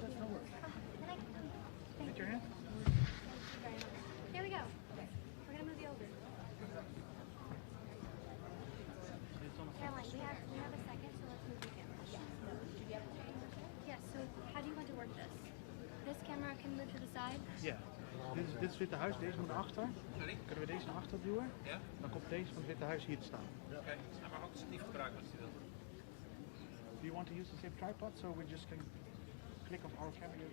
That's no worries. Hit your hand. Here we go. We're gonna move you over. Caroline, we have a second, so let's move the camera. Yes, so how do you want to work this? This camera can move to the side? Ja. Dit is het Witte Huis, deze moet naar achter. Kunnen we deze naar achter duwen? Ja? Dan komt deze van het Witte Huis hier te staan. Oké, hij mag ook de stief gebruiken als hij wil. Do you want to use the same tripod so we just can click off our camera?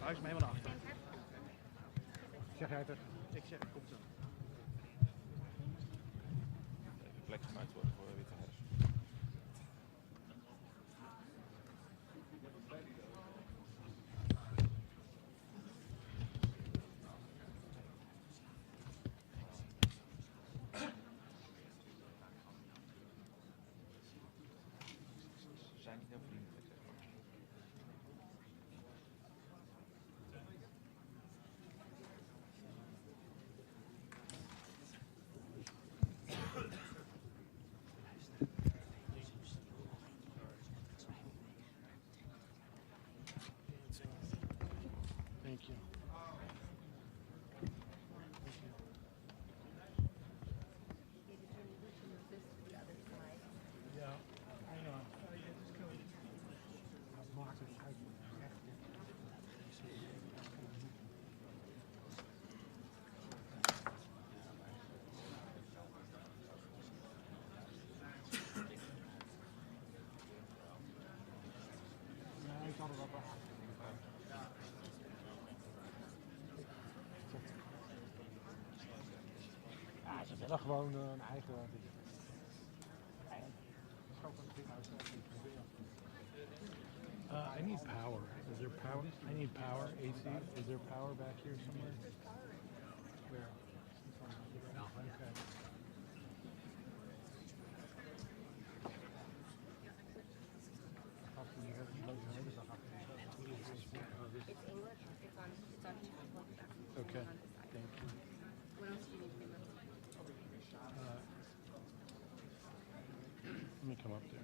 Huis maar helemaal naar achter. Zeg jij het even? Ik zeg het, komt zo. Even plek gemaakt worden voor Witte Huis. Ze zijn niet heel vriendelijk, zeg maar. Thank you. Ja, I know. Dat maakt het uit. Ja, ik kan er wel bij. Ja, ze willen gewoon een eigen ding. I need power. Is there power? I need power. AC. Is there power back here somewhere? Where? Okay. It's English. It's on two. Okay. Thank you. What else do you need to be looking Let me come up there.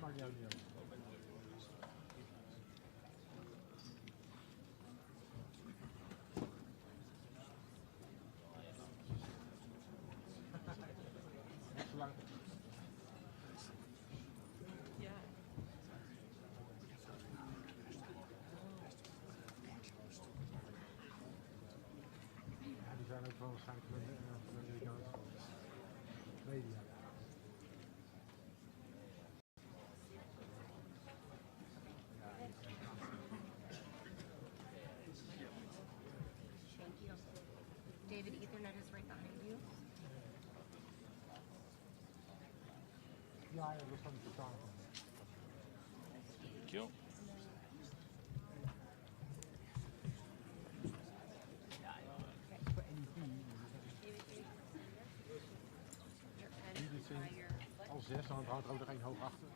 Maakt niet uit. Net zo lang. Ja. Ja, die zijn ook wel waarschijnlijk van de Amerikaanse media. Thank you. David, Ethernet is right behind you. Ja, dat is niet totaal. Thank you. Voor NEP. Your pen is by your foot. Al 6, dan houdt er ook nog één hoog achter.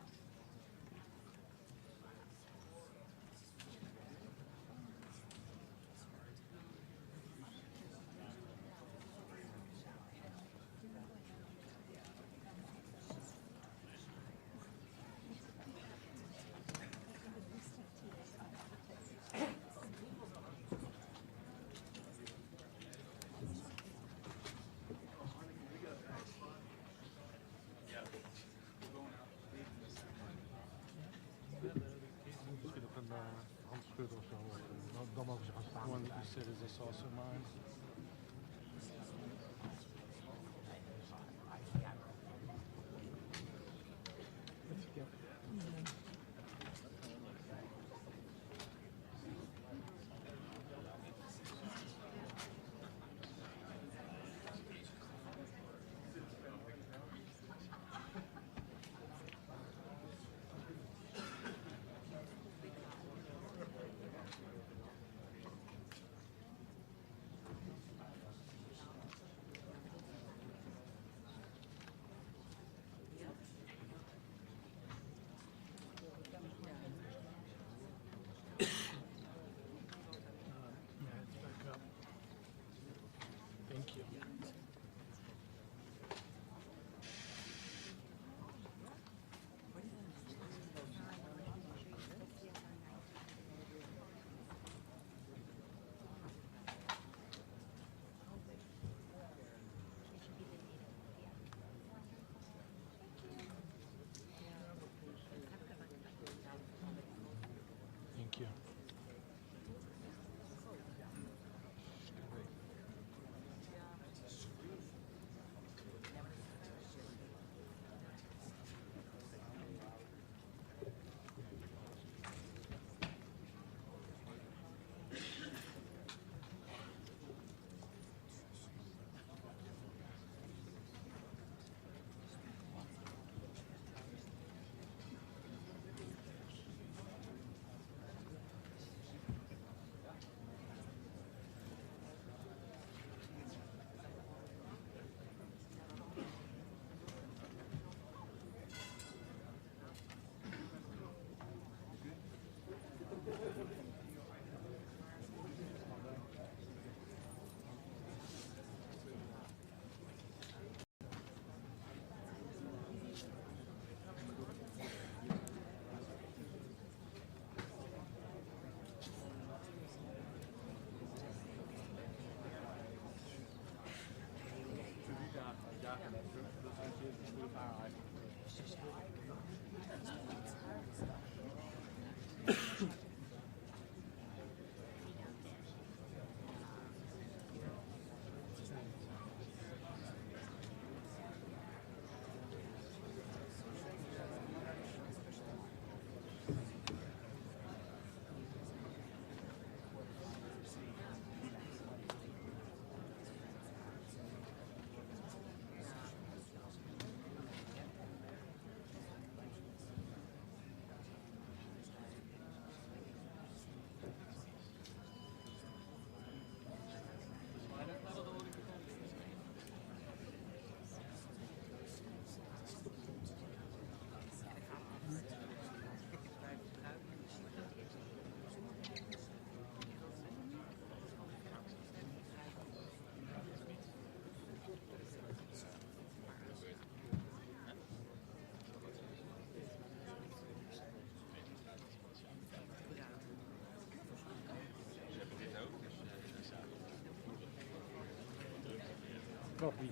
Copy.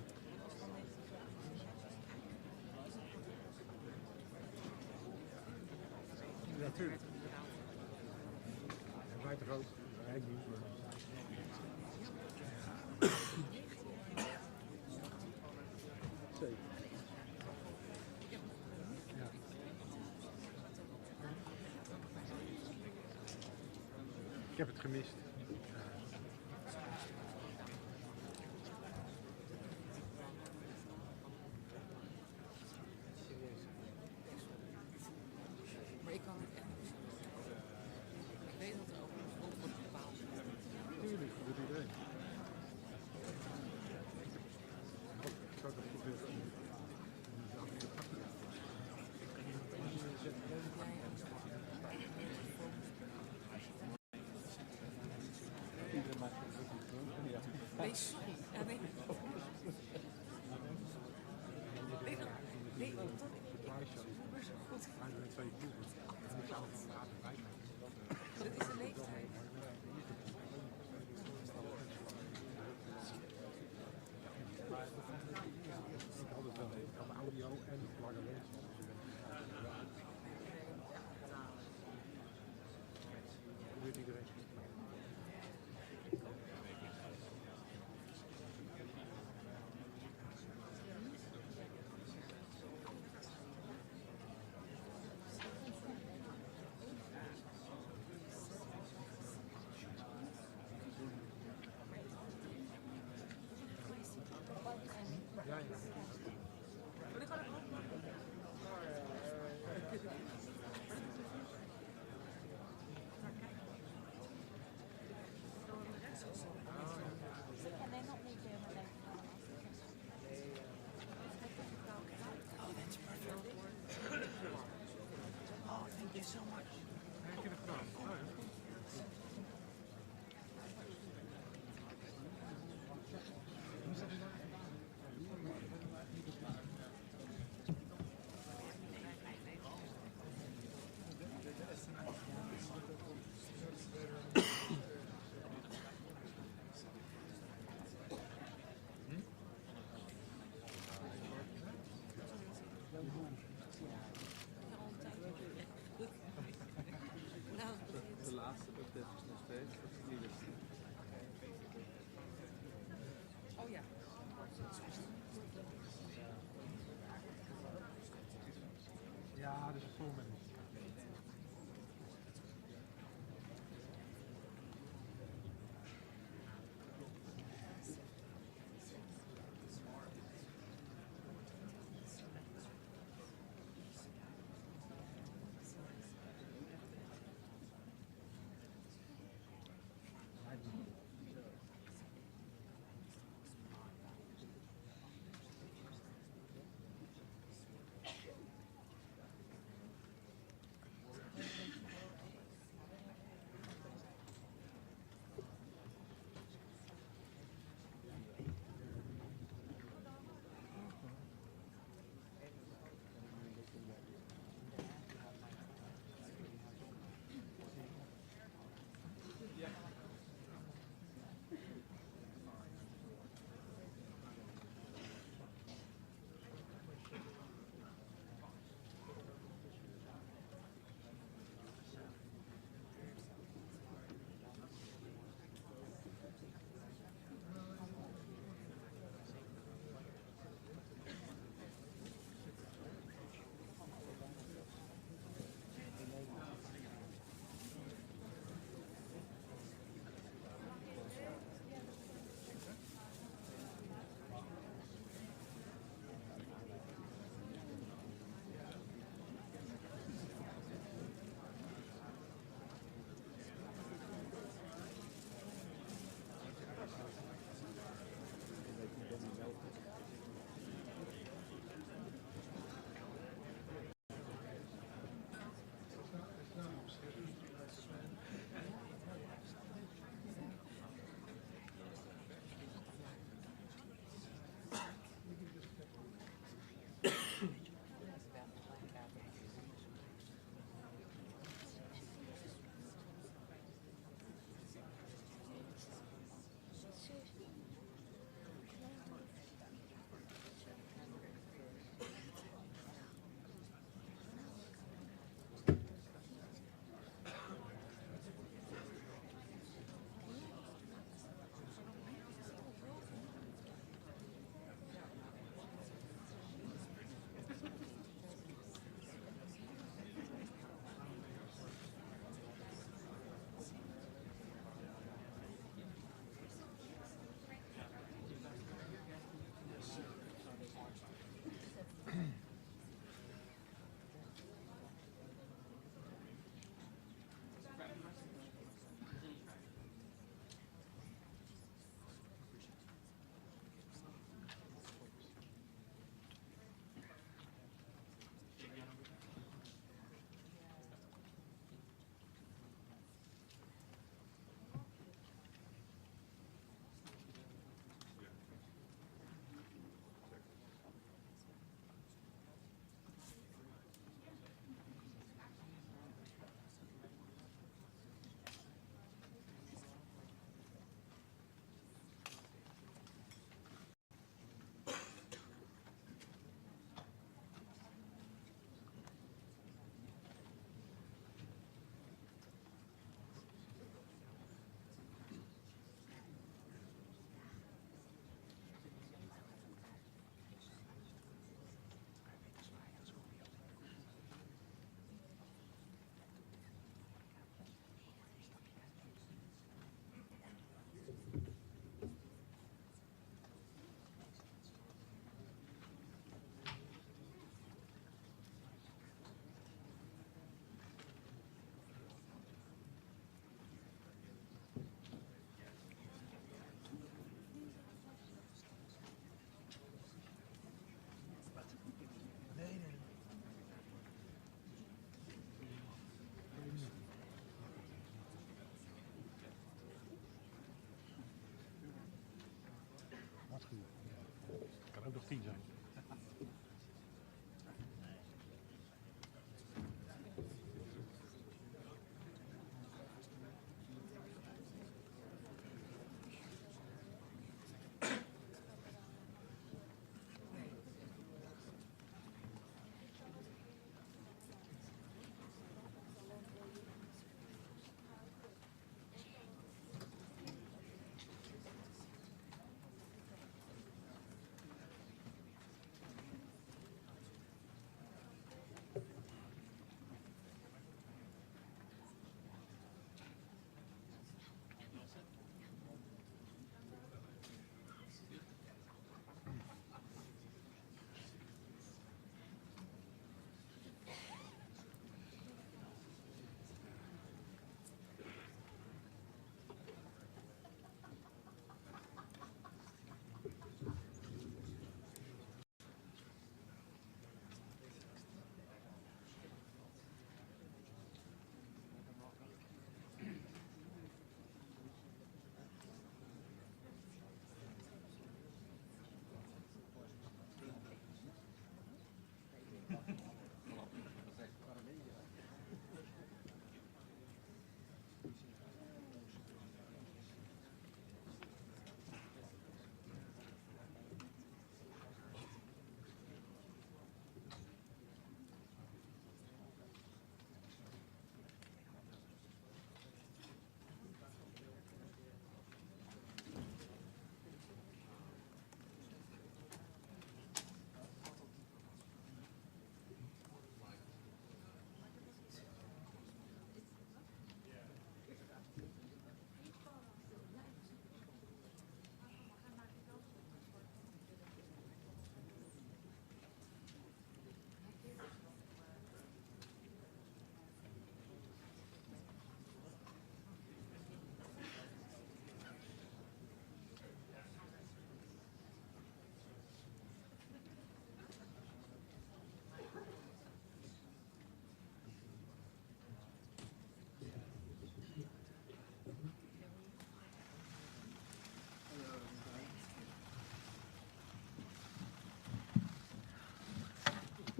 Natuurlijk. Wij toch ook? Wij niet. Zeker. Ja. Ik heb het gemist. Maar ik kan het echt niet. Ik weet dat er ook een grond wordt bepaald. Tuurlijk, dat doet iedereen. Ik zou dat proberen.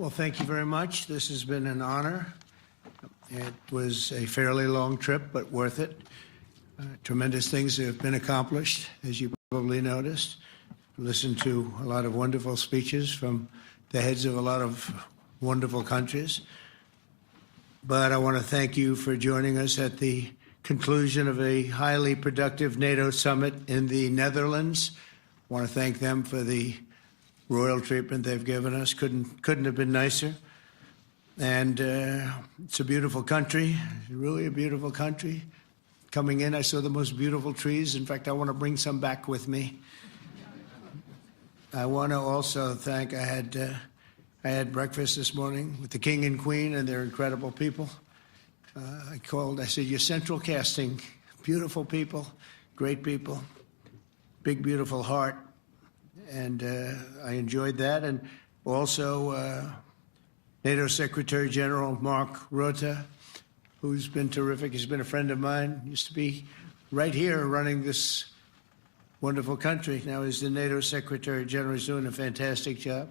Well, thank you very much. This has been an honor. It was a fairly long trip, but worth it. Tremendous things have been accomplished, as you probably noticed. Listened to a lot of wonderful speeches from the heads of a lot of wonderful countries. But I want to thank you for joining us at the conclusion of a highly productive NATO summit in the Netherlands. I want to thank them for the royal treatment they've given us. Couldn't have been nicer. And it's a beautiful country, really a beautiful country. Coming in, I saw the most beautiful trees. In fact, I want to bring some back with me. I want to also thank, I had breakfast this morning with the King and Queen, and they're incredible people. I said, you're central casting, beautiful people, great people, big, beautiful heart. And I enjoyed that. And also NATO Secretary General Mark Rutte, who's been terrific. He's been a friend of mine, used to be right here running this wonderful country. Now he's the NATO Secretary General. He's doing a fantastic job.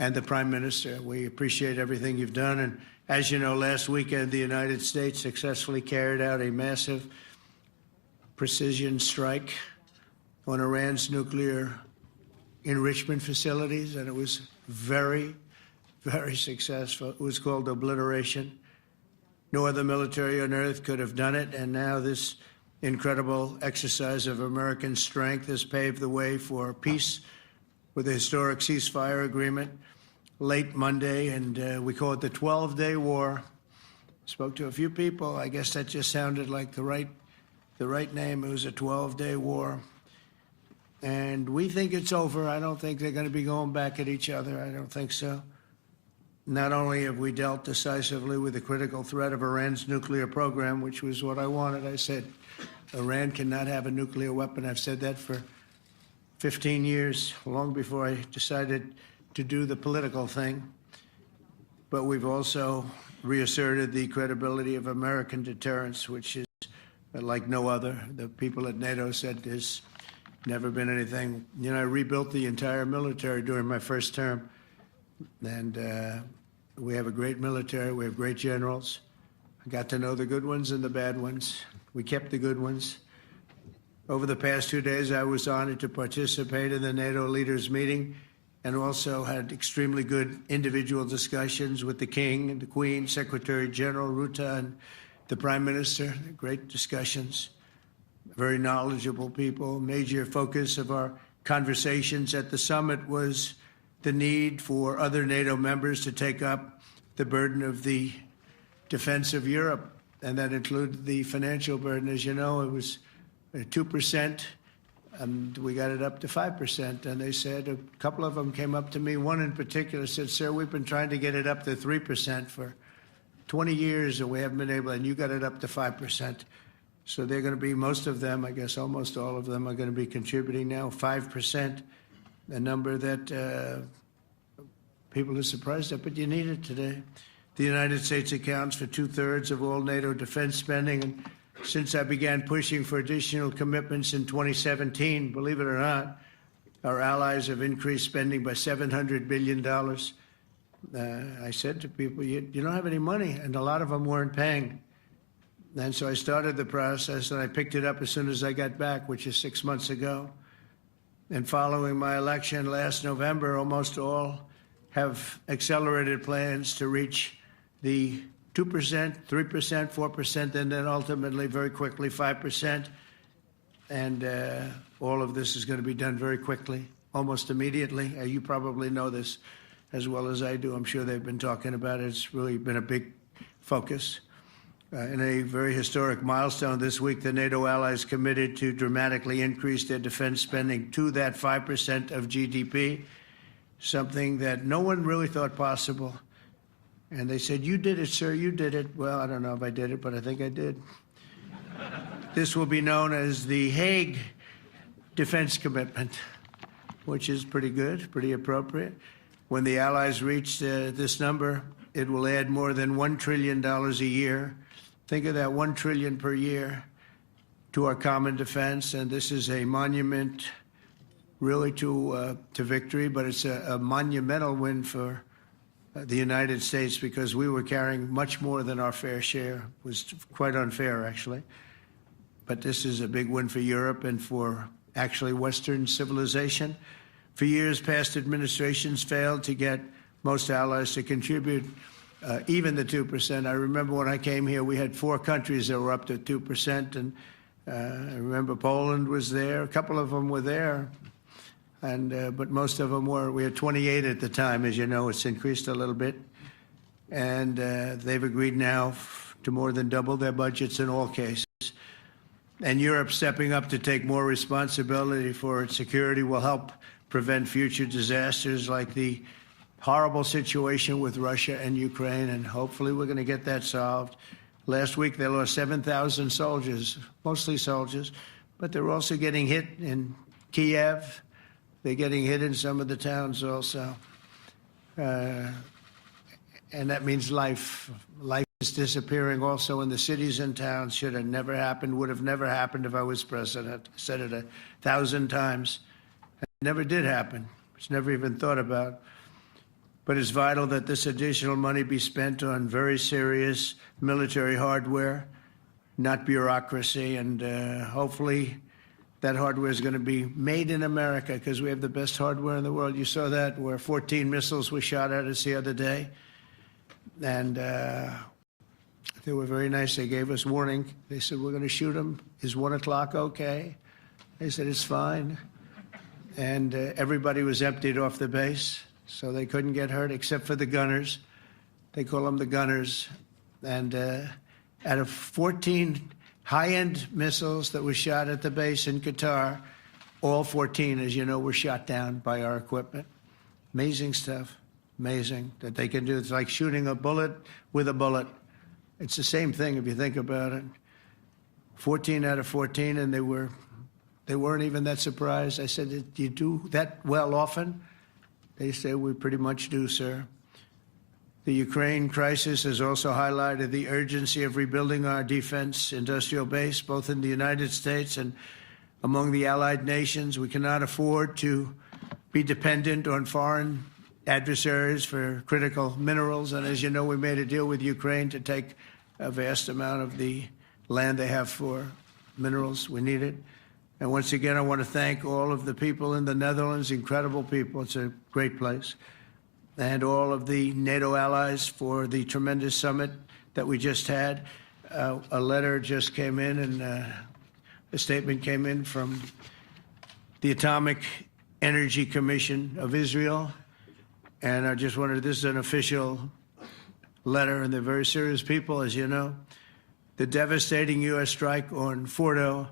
And the Prime Minister, we appreciate everything you've done. And as you know, last weekend, the United States successfully carried out a massive precision strike on Iran's nuclear enrichment facilities, and it was very, very successful. It was called obliteration. No other military on earth could have done it, and now this incredible exercise of American strength has paved the way for peace with a historic ceasefire agreement late Monday, and we call it the 12-day war. Spoke to a few people. I guess that just sounded like the right name. It was a 12-day war. And we think it's over. I don't think they're going to be going back at each other. I don't think so. Not only have we dealt decisively with the critical threat of Iran's nuclear program, which was what I wanted. I said, Iran cannot have a nuclear weapon. I've said that for 15 years, long before I decided to do the political thing. But we've also reasserted the credibility of American deterrence, which is like no other. The people at NATO said there's never been anything. You know, I rebuilt the entire military during my first term. And we have a great military. We have great generals. I got to know the good ones and the bad ones. We kept the good ones. Over the past 2 days, I was honored to participate in the NATO leaders meeting and also had extremely good individual discussions with the King and the Queen, Secretary General Rutte, and the Prime Minister. Great discussions. Very knowledgeable people. Major focus of our conversations at the summit was the need for other NATO members to take up the burden of the defense of Europe, and that included the financial burden. As you know, it was 2%, and we got it up to 5%. And they said, a couple of them came up to me. One in particular said, sir, we've been trying to get it up to 3% for 20 years, and we haven't been able, and you got it up to 5%. So they're going to be, most of them, I guess almost all of them, are going to be contributing now 5%, a number that people are surprised at, but you need it today. The United States accounts for 2/3 of all NATO defense spending, and since I began pushing for additional commitments in 2017, believe it or not, our allies have increased spending by $700 billion. I said to people, you don't have any money, and a lot of them weren't paying. And so I started the process, and I picked it up as soon as I got back, which is 6 months ago. And following my election last November, almost all have accelerated plans to reach the 2%, 3%, 4%, and then ultimately, very quickly, 5%. And all of this is going to be done very quickly, almost immediately. You probably know this as well as I do. I'm sure they've been talking about it. It's really been a big focus. In a very historic milestone this week, the NATO allies committed to dramatically increase their defense spending to that 5% of GDP, something that no one really thought possible. And they said, you did it, sir, you did it. Well, I don't know if I did it, but I think I did. This will be known as the Hague Defense Commitment, which is pretty good, pretty appropriate. When the allies reach this number, it will add more than $1 trillion a year. Think of that, $1 trillion per year to our common defense. And this is a monument really to victory, but it's a monumental win for the United States, because we were carrying much more than our fair share. It was quite unfair, actually. But this is a big win for Europe and for actually Western civilization. For years, past administrations failed to get most allies to contribute even the 2%. I remember when I came here, we had 4 countries that were up to 2%, and I remember Poland was there. A couple of them were there, and but most of them were. We had 28 at the time. As you know, it's increased a little bit, and they've agreed now to more than double their budgets in all cases. And Europe stepping up to take more responsibility for its security will help prevent future disasters like the horrible situation with Russia and Ukraine, and hopefully we're going to get that solved. Last week they lost 7,000 soldiers, mostly soldiers, but they're also getting hit in Kiev. They're getting hit in some of the towns also. And that means life. Life is disappearing also in the cities and towns. Should have never happened, would have never happened if I was president. I said it 1,000 times. It never did happen. It's never even thought about. But it's vital that this additional money be spent on very serious military hardware, not bureaucracy, and hopefully that hardware is going to be made in America because we have the best hardware in the world. You saw that where 14 missiles were shot at us the other day, and they were very nice. They gave us warning. They said, we're going to shoot them. Is 1 o'clock okay? They said, it's fine. And everybody was emptied off the base, so they couldn't get hurt except for the gunners. They call them the gunners. And out of 14 high-end missiles that were shot at the base in Qatar, all 14, as you know, were shot down by our equipment. Amazing stuff. Amazing that they can do. It's like shooting a bullet with a bullet. It's the same thing if you think about it. 14 out of 14, and they weren't even that surprised. I said, do you do that well often? They say, we pretty much do, sir. The Ukraine crisis has also highlighted the urgency of rebuilding our defense industrial base, both in the United States and among the allied nations. We cannot afford to be dependent on foreign adversaries for critical minerals. And as you know, we made a deal with Ukraine to take a vast amount of the land they have for minerals. We need it. And once again, I want to thank all of the people in the Netherlands, incredible people. It's a great place. And all of the NATO allies for the tremendous summit that we just had. A letter just came in, and a statement came in from the Atomic Energy Commission of Israel. And I just wondered, this is an official letter, and they're very serious people, as you know. The devastating U.S. strike on Fordo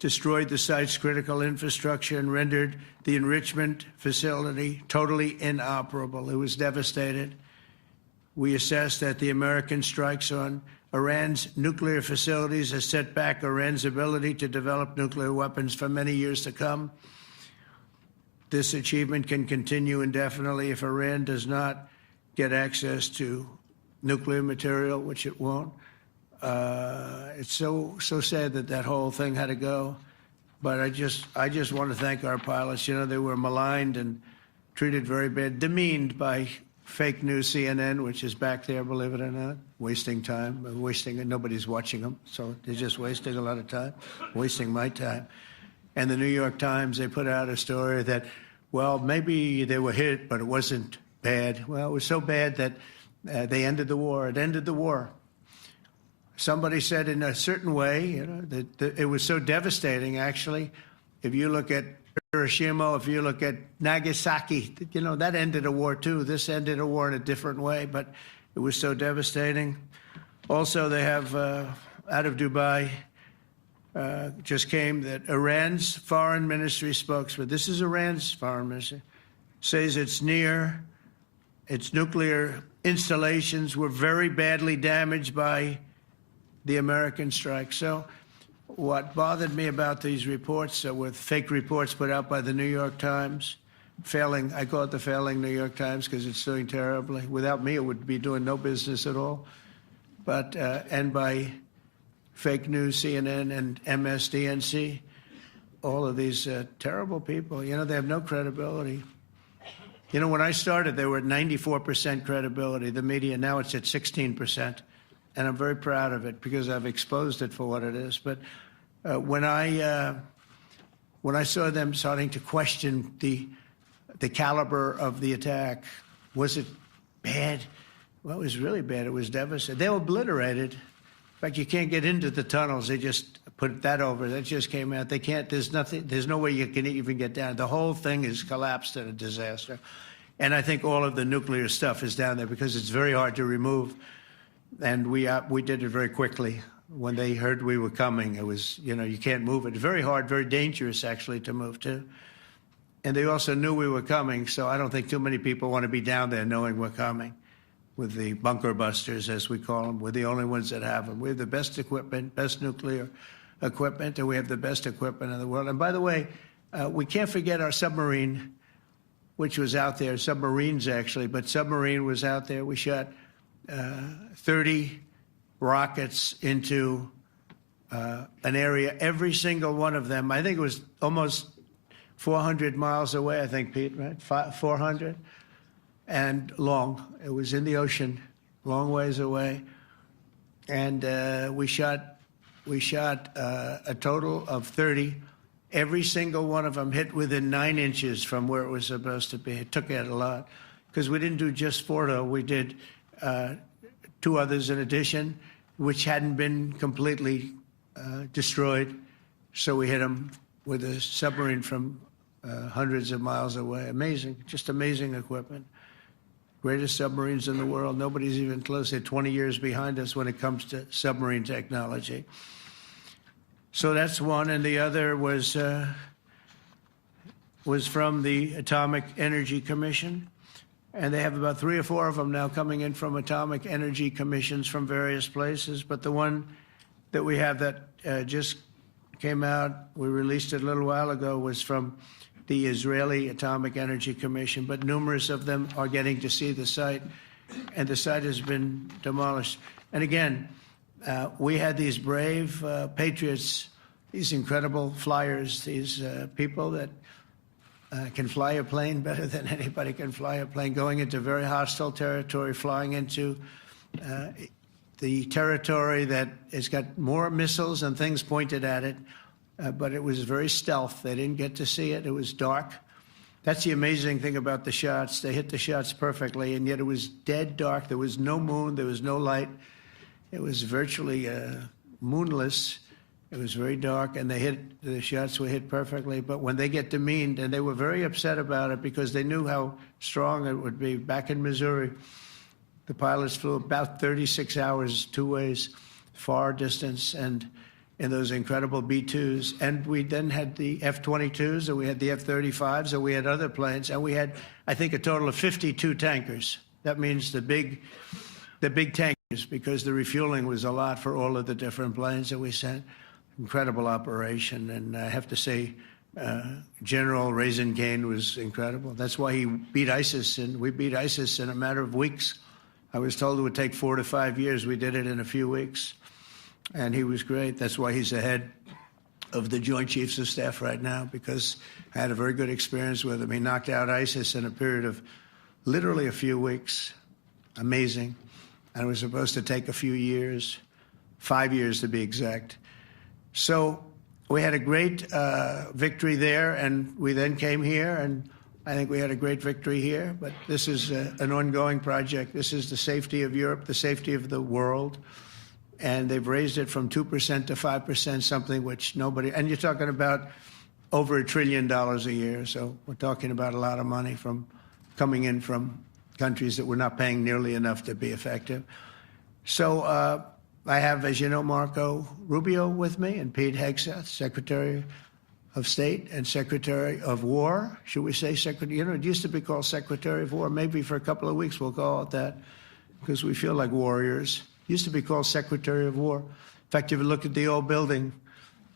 destroyed the site's critical infrastructure and rendered the enrichment facility totally inoperable. It was devastated. We assess that the American strikes on Iran's nuclear facilities has set back Iran's ability to develop nuclear weapons for many years to come. This achievement can continue indefinitely if Iran does not get access to nuclear material, which it won't. It's so sad that that whole thing had to go. But I just want to thank our pilots. You know, they were maligned and treated very bad, demeaned by fake news CNN, which is back there, believe it or not, wasting time, nobody's watching them, so they're just wasting a lot of time, wasting my time. And the New York Times, they put out a story that, well, maybe they were hit, but it wasn't bad. Well, it was so bad that they ended the war. It ended the war. Somebody said in a certain way, you know, that it was so devastating, actually. If you look at Hiroshima, if you look at Nagasaki, you know, that ended a war too. This ended a war in a different way, but it was so devastating. Also, they have, out of Dubai, just came that Iran's foreign ministry spokesman, this is Iran's foreign ministry, says its nuclear installations were very badly damaged by the American strike. So what bothered me about these reports with fake reports put out by the New York Times, I call it the failing New York Times because it's doing terribly. Without me, it would be doing no business at all. But, and by fake news, CNN and MSDNC, all of these terrible people, you know, they have no credibility. You know, when I started, they were at 94% credibility, the media. Now it's at 16%. And I'm very proud of it because I've exposed it for what it is. But when I saw them starting to question the caliber of the attack, was it bad? Well, it was really bad. It was devastating. They were obliterated. In fact, you can't get into the tunnels. They just put that over. That just came out. They can't, there's nothing, there's no way you can even get down. The whole thing is collapsed in a disaster. And I think all of the nuclear stuff is down there because it's very hard to remove. And we did it very quickly. When they heard we were coming, it was, you know, you can't move it. Very hard, very dangerous, actually, to move to. And they also knew we were coming, so I don't think too many people want to be down there knowing we're coming. With the bunker busters, as we call them, we're the only ones that have them. We have the best equipment, best nuclear equipment, and we have the best equipment in the world. And by the way, we can't forget our submarine, which was out there, submarines actually, but submarine was out there. We shot 30 rockets into an area, every single one of them. I think it was almost 400 miles away, I think, Pete, right? 400? And long. It was in the ocean, long ways away. And we shot a total of 30. Every single one of them hit within 9 inches from where it was supposed to be. It took out a lot because we didn't do just Fordo. We did 2 others in addition, which hadn't been completely destroyed. So we hit them with a submarine from hundreds of miles away. Amazing, just amazing equipment. Greatest submarines in the world. Nobody's even close. They're 20 years behind us when it comes to submarine technology. So that's one, and the other was from the Atomic Energy Commission, and they have about 3 or 4 of them now coming in from atomic energy commissions from various places. But the one that we have that just came out, we released it a little while ago, was from the Israeli Atomic Energy Commission, but numerous of them are getting to see the site, and the site has been demolished. And again, we had these brave patriots, these incredible flyers, these people that can fly a plane better than anybody can fly a plane, going into very hostile territory, flying into the territory that has got more missiles and things pointed at it. But it was very stealth. They didn't get to see it. It was dark. That's the amazing thing about the shots. They hit the shots perfectly, and yet it was dead dark. There was no moon. There was no light. It was virtually moonless. It was very dark, and the shots were hit perfectly. But when they get demeaned, and they were very upset about it because they knew how strong it would be. Back in Missouri, the pilots flew about 36 hours, 2 ways, far distance, and in those incredible B-2s. And we then had the F-22s, and we had the F-35s, and we had other planes, and we had, I think, a total of 52 tankers. That means the big tankers, because the refueling was a lot for all of the different planes that we sent. Incredible operation, and I have to say, General Raisin Cain was incredible. That's why he beat ISIS, and we beat ISIS in a matter of weeks. I was told it would take 4 to 5 years. We did it in a few weeks. And he was great. That's why he's the head of the Joint Chiefs of Staff right now, because I had a very good experience with him. He knocked out ISIS in a period of literally a few weeks. Amazing. And it was supposed to take a few years, 5 years to be exact. So we had a great victory there, and we then came here, and I think we had a great victory here. But this is an ongoing project. This is the safety of Europe, the safety of the world. And they've raised it from 2% to 5%, something which nobody, and you're talking about over $1 trillion a year. So we're talking about a lot of money coming in from countries that we're not paying nearly enough to be effective. So I have, as you know, Marco Rubio with me, and Pete Hegseth, Secretary of State and Secretary of War. Should we say Secretary? You know, it used to be called Secretary of War. Maybe for a couple of weeks we'll call it that because we feel like warriors. Used to be called Secretary of War. In fact, if you look at the old building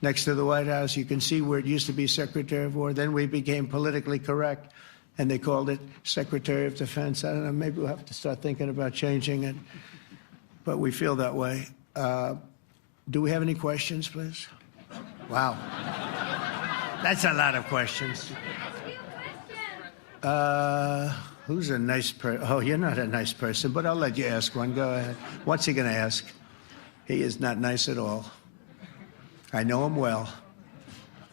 next to the White House, you can see where it used to be Secretary of War. Then we became politically correct, and they called it Secretary of Defense. I don't know, maybe we'll have to start thinking about changing it, but we feel that way. Do we have any questions, please? Wow. That's a lot of questions. Who's a nice person? Oh, you're not a nice person, but I'll let you ask one. Go ahead. What's he going to ask? He is not nice at all. I know him well.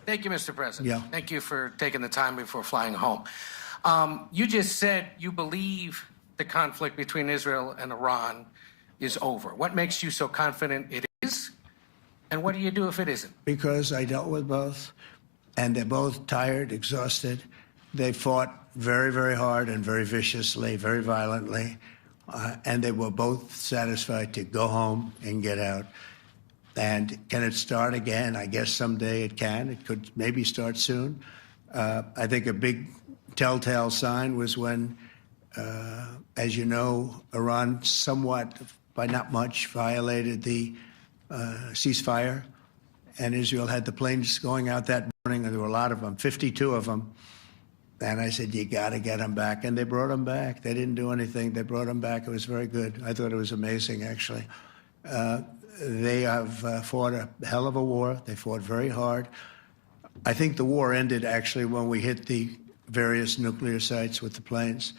Thank you, Mr. President. Yeah. Thank you for taking the time before flying home. You just said you believe the conflict between Israel and Iran is over. What makes you so confident it is? And what do you do if it isn't? Because I dealt with both, and they're both tired, exhausted. They fought very, very hard and very viciously, very violently, and they were both satisfied to go home and get out. And can it start again? I guess someday it can. It could maybe start soon. I think a big telltale sign was when, as you know, Iran somewhat, by not much, violated the ceasefire, and Israel had the planes going out that morning, and there were a lot of them, 52 of them. And I said, you got to get them back. And they brought them back. They didn't do anything. They brought them back. It was very good. I thought it was amazing, actually. They have fought a hell of a war. They fought very hard. I think the war ended, actually, when we hit the various nuclear sites with the planes.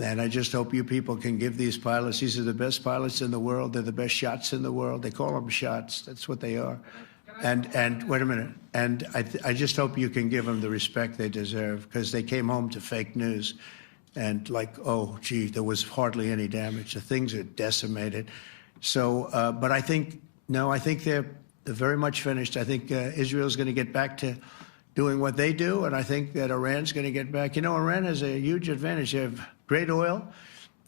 And I just hope you people can give these pilots, these are the best pilots in the world. They're the best shots in the world. They call them shots. That's what they are. And wait a minute. And I just hope you can give them the respect they deserve, because they came home to fake news. And like, oh, gee, there was hardly any damage. The things are decimated. So, but I think, no, I think they're very much finished. I think Israel's going to get back to doing what they do. And I think that Iran's going to get back. You know, Iran has a huge advantage. They have great oil,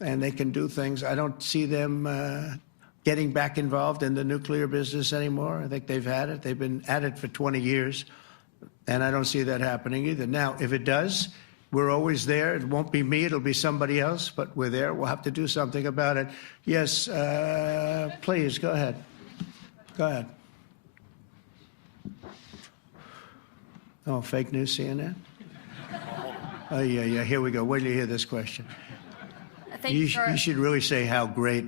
and they can do things. I don't see them getting back involved in the nuclear business anymore. I think they've had it. They've been at it for 20 years, and I don't see that happening either. Now, if it does, we're always there. It won't be me. It'll be somebody else, but we're there. We'll have to do something about it. Yes, please, go ahead. Go ahead. Oh, fake news, CNN? Oh, yeah, here we go. Wait till you hear this question. You should really say how great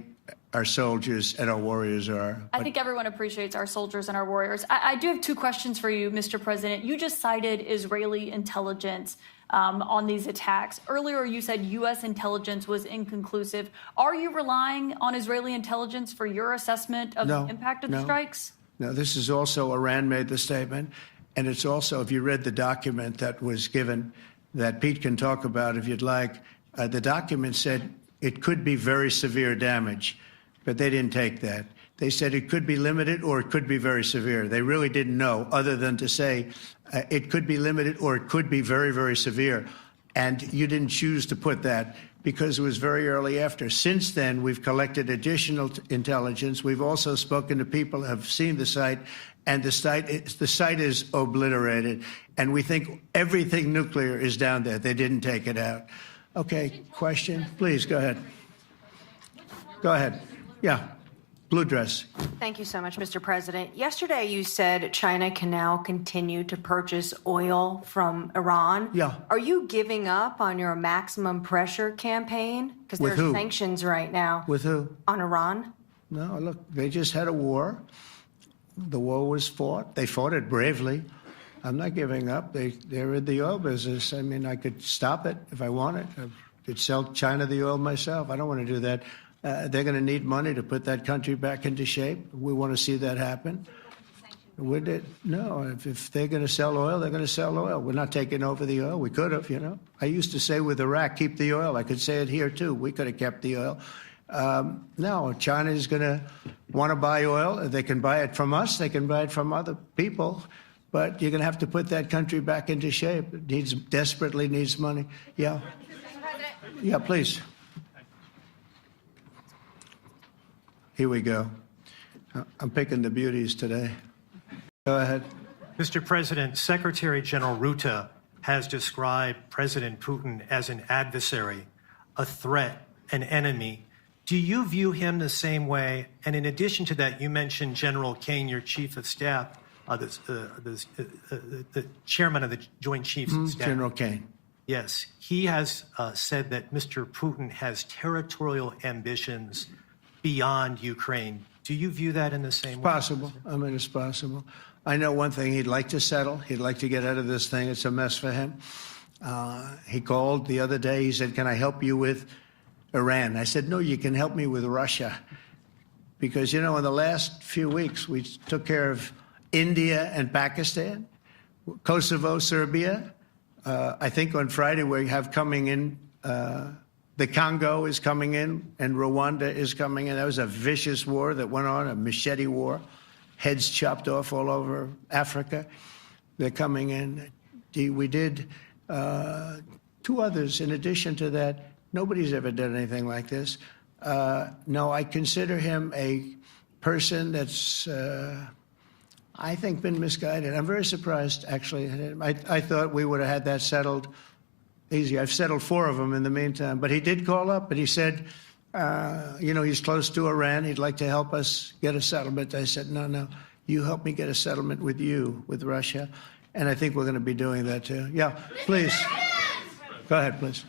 our soldiers and our warriors are. I think everyone appreciates our soldiers and our warriors. I do have two questions for you, Mr. President. You just cited Israeli intelligence on these attacks. Earlier, you said U.S. intelligence was inconclusive. Are you relying on Israeli intelligence for your assessment of the impact of the strikes? No, this is also, Iran made the statement, and it's also, if you read the document that was given, that Pete can talk about if you'd like, the document said it could be very severe damage, but they didn't take that. They said it could be limited or it could be very severe. They really didn't know, other than to say it could be limited or it could be very, very severe. And you didn't choose to put that because it was very early after. Since then, we've collected additional intelligence. We've also spoken to people who have seen the site, and the site is obliterated. And we think everything nuclear is down there. They didn't take it out. Okay, question? Please, go ahead. Go ahead. Yeah, blue dress. Thank you so much, Mr. President. Yesterday, you said China can now continue to purchase oil from Iran. Yeah. Are you giving up on your maximum pressure campaign? Because there are sanctions right now. With who? On Iran. No, look, they just had a war. The war was fought. They fought it bravely. I'm not giving up. They're in the oil business. I mean, I could stop it if I wanted. I could sell China the oil myself. I don't want to do that. They're going to need money to put that country back into shape. We want to see that happen. Would it? No, if they're going to sell oil, they're going to sell oil. We're not taking over the oil. We could have, you know. I used to say with Iraq, keep the oil. I could say it here, too. We could have kept the oil. No, China is going to want to buy oil. They can buy it from us. They can buy it from other people. But you're going to have to put that country back into shape. It desperately needs money. Yeah. Yeah, please. Here we go. I'm picking the beauties today. Go ahead. Mr. President, Secretary General Rutte has described President Putin as an adversary, a threat, an enemy. Do you view him the same way? And in addition to that, you mentioned General Kane, your chief of staff, the chairman of the Joint Chiefs of Staff. General Kane. Yes. He has said that Mr. Putin has territorial ambitions beyond Ukraine. Do you view that in the same way? It's possible. I mean, it's possible. I know one thing. He'd like to settle. He'd like to get out of this thing. It's a mess for him. He called the other day. He said, "Can I help you with Iran?" I said, "No, you can help me with Russia." Because, in the last few weeks, we took care of India and Pakistan, Kosovo, Serbia. I think on Friday we have coming in, the Congo is coming in, and Rwanda is coming in. That was a vicious war that went on, a machete war, heads chopped off all over Africa. They're coming in. We did 2 others in addition to that. Nobody's ever done anything like this. No, I consider him a person that's, I think, been misguided. I'm very surprised, actually. I thought we would have had that settled easy. I've settled 4 of them in the meantime. But he did call up, and he said, he's close to Iran. He'd like to help us get a settlement. I said, no, you help me get a settlement with Russia. And I think we're going to be doing that, too. Yeah, please. Go ahead, please.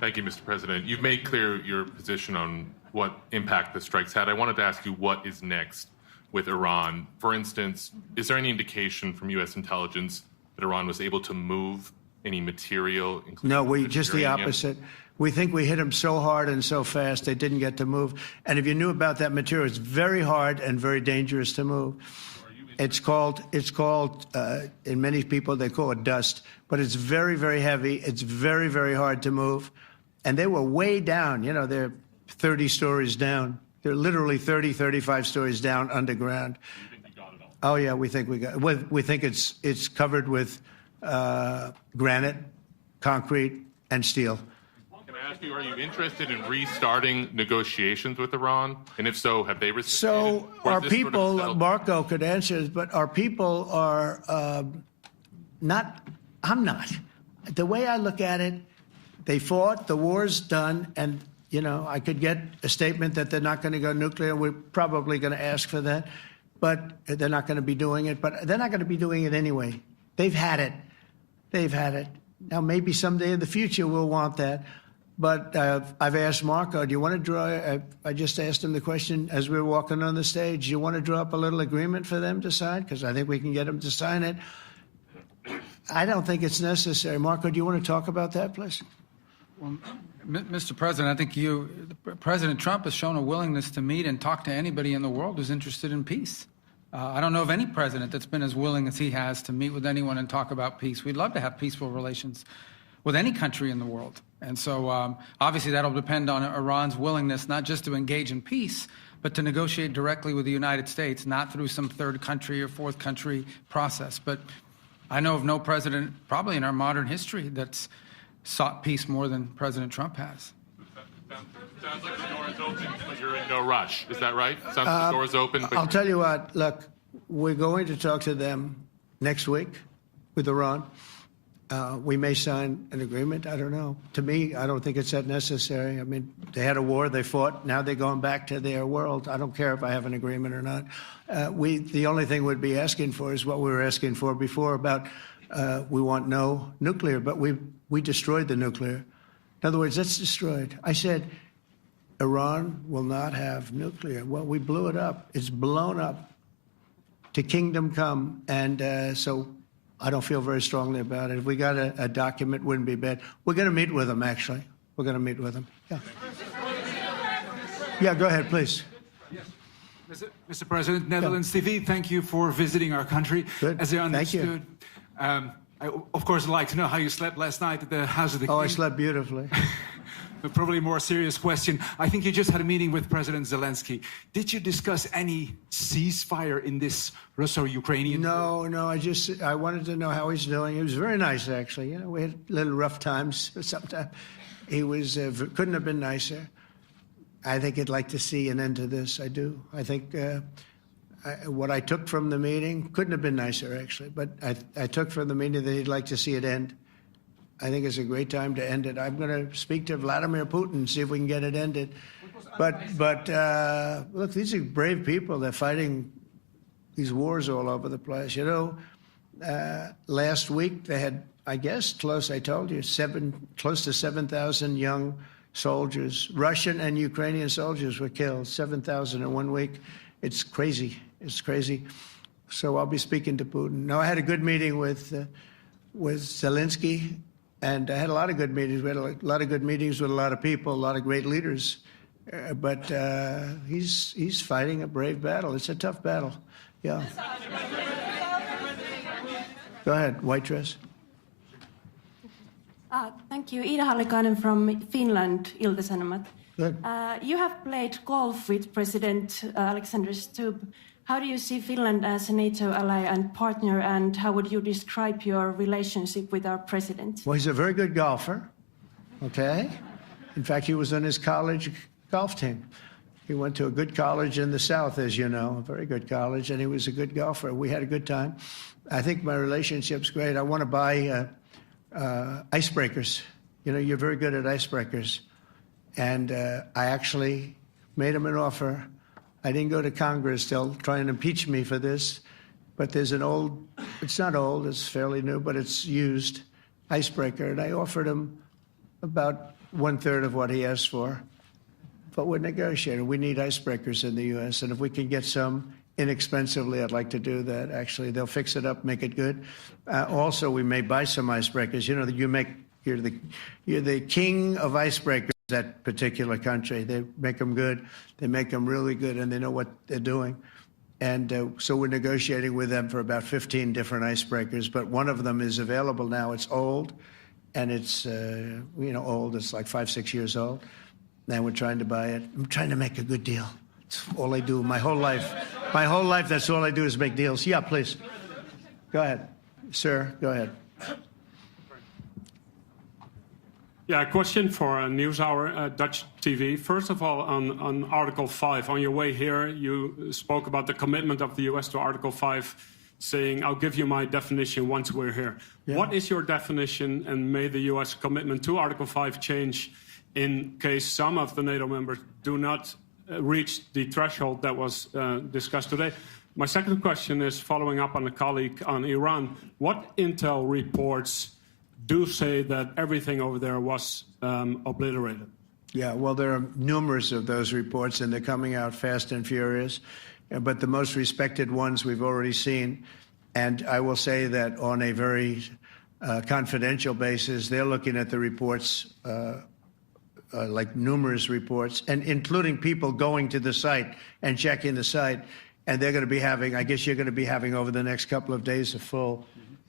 Thank you, Mr. President. You've made clear your position on what impact the strikes had. I wanted to ask you what is next with Iran. For instance, is there any indication from U.S. intelligence that Iran was able to move any material? No, just the opposite. We think we hit them so hard and so fast they didn't get to move. And if you knew about that material, it's very hard and very dangerous to move. It's called, in many people, they call it dust, but it's very, very heavy. It's very, very hard to move. And they were way down. They're 30 stories down. They're literally 30, 35 stories down underground. You think you got it all? Oh, yeah, we think we got it. We think it's covered with granite, concrete, and steel. Can I ask you, are you interested in restarting negotiations with Iran? And if so, have they reciprocated? So our people, Marco could answer this, but our people are not, I'm not. The way I look at it, they fought, the war's done, and, I could get a statement that they're not going to go nuclear. We're probably going to ask for that, but they're not going to be doing it. But they're not going to be doing it anyway. They've had it. They've had it. Now, maybe someday in the future we'll want that. But I've asked Marco, do you want to draw, I just asked him the question as we were walking on the stage, do you want to draw up a little agreement for them to sign? Because I think we can get them to sign it. I don't think it's necessary. Marco, do you want to talk about that, please? Well, Mr. President, I think President Trump has shown a willingness to meet and talk to anybody in the world who's interested in peace. I don't know of any president that's been as willing as he has to meet with anyone and talk about peace. We'd love to have peaceful relations with any country in the world. And so obviously that'll depend on Iran's willingness not just to engage in peace, but to negotiate directly with the United States, not through some third country or fourth country process. But I know of no president, probably in our modern history, that's sought peace more than President Trump has. Sounds like the door is open, but you're in no rush. Is that right? Sounds like the door is open. But I'll tell you what, look, we're going to talk to them next week with Iran. We may sign an agreement. I don't know. To me, I don't think it's that necessary. I mean, they had a war, they fought. Now they're going back to their world. I don't care if I have an agreement or not. The only thing we'd be asking for is what we were asking for before about we want no nuclear, but we destroyed the nuclear. In other words, that's destroyed. I said, Iran will not have nuclear. Well, we blew it up. It's blown up to kingdom come. And so I don't feel very strongly about it. If we got a document, wouldn't be bad. We're going to meet with them, actually. We're going to meet with them. Yeah. Yeah, go ahead, please. Yes. Mr. President, Netherlands TV, thank you for visiting our country. Good. As I understood, thank you. I, of course, would like to know how you slept last night at the House of the King. Oh, I slept beautifully. But probably a more serious question. I think you just had a meeting with President Zelensky. Did you discuss any ceasefire in this Russo-Ukrainian? No. I wanted to know how he's doing. He was very nice, actually. We had little rough times sometimes. He was couldn't have been nicer. I think he'd like to see an end to this. I do. I think what I took from the meeting couldn't have been nicer, actually. But I took from the meeting that he'd like to see it end. I think it's a great time to end it. I'm going to speak to Vladimir Putin and see if we can get it ended. But look, these are brave people. They're fighting these wars all over the place. Last week they had, I guess, I told you, close to 7,000 young soldiers, Russian and Ukrainian soldiers were killed, 7,000 in 1 week. It's crazy. It's crazy. So I'll be speaking to Putin. No, I had a good meeting with with Zelensky, and I had a lot of good meetings. We had a lot of good meetings with a lot of people, a lot of great leaders. But he's fighting a brave battle. It's a tough battle. Yeah. Go ahead, white dress. Thank you. Ida Hallikainen from Finland, Ilta-Sanomat. Good. You have played golf with President Alexander Stubb. How do you see Finland as a NATO ally and partner, and how would you describe your relationship with our president? Well, he's a very good golfer, okay? In fact, he was on his college golf team. He went to a good college in the South, as you know, a very good college, and he was a good golfer. We had a good time. I think my relationship's great. I want to buy icebreakers. You know, you're very good at icebreakers. And I actually made him an offer. I didn't go to Congress. They'll try and impeach me for this. But there's an old, it's not old, it's fairly new, but it's used icebreaker. And I offered him about 1/3 of what he asked for. But we're negotiating. We need icebreakers in the U.S. And if we can get some inexpensively, I'd like to do that. Actually, they'll fix it up, make it good. Also, we may buy some icebreakers. You know, you're the king of icebreakers, that particular country. They make them good. They make them really good, and they know what they're doing. And so we're negotiating with them for about 15 different icebreakers. But one of them is available now. It's old, and it's, old. It's like 5-6 years old. And we're trying to buy it. I'm trying to make a good deal. It's all I do my whole life. My whole life, that's all I do is make deals. Yeah, please. Go ahead. Sir, go ahead. Yeah, a question for NewsHour, Dutch TV. First of all, on Article 5, on your way here, you spoke about the commitment of the U.S. to Article 5, saying, I'll give you my definition once we're here. Yeah. What is your definition, and may the U.S. commitment to Article 5 change in case some of the NATO members do not reach the threshold that was discussed today? My second question is following up on a colleague on Iran. What intel reports do say that everything over there was obliterated? Yeah, well, there are numerous of those reports, and they're coming out fast and furious. But the most respected ones we've already seen. And I will say that on a very confidential basis, they're looking at the reports, like numerous reports, and including people going to the site and checking the site. And they're going to be having, I guess you're going to be having over the next couple of days a full,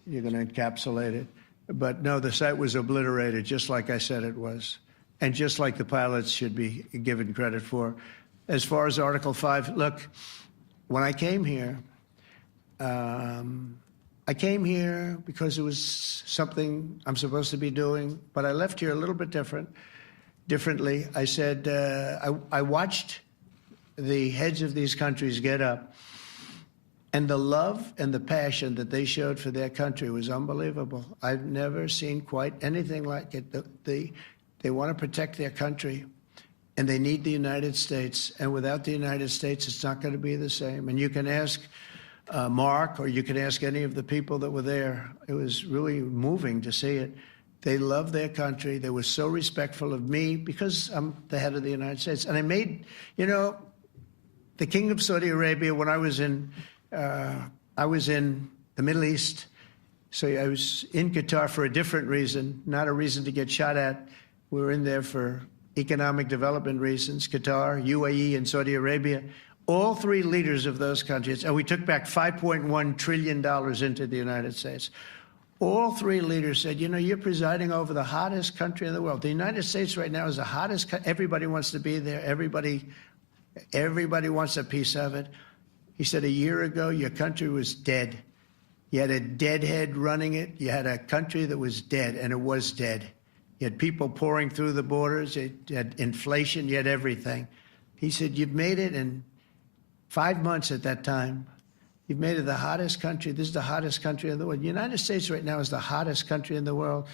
you're going to encapsulate it. But no, the site was obliterated, just like I said it was. And just like the pilots should be given credit for. As far as Article 5, look, when I came here because it was something I'm supposed to be doing, but I left here a little bit differently. I said, I watched the heads of these countries get up, and the love and the passion that they showed for their country was unbelievable. I've never seen quite anything like it. They want to protect their country, and they need the United States. And without the United States, it's not going to be the same. And you can ask Mark, or you can ask any of the people that were there. It was really moving to see it. They love their country. They were so respectful of me because I'm the head of the United States. And I made, the King of Saudi Arabia, when I was in the Middle East, so I was in Qatar for a different reason, not a reason to get shot at. We were in there for economic development reasons, Qatar, UAE, and Saudi Arabia. All three leaders of those countries, and we took back $5.1 trillion into the United States. All three leaders said, you're presiding over the hottest country in the world. The United States right now is the hottest country. Everybody wants to be there. Everybody wants a piece of it. He said, a year ago, your country was dead. You had a deadhead running it. You had a country that was dead, and it was dead. You had people pouring through the borders. You had inflation. You had everything. He said, you've made it in 5 months at that time. You've made it the hottest country. This is the hottest country in the world. The United States right now is the hottest country in the world.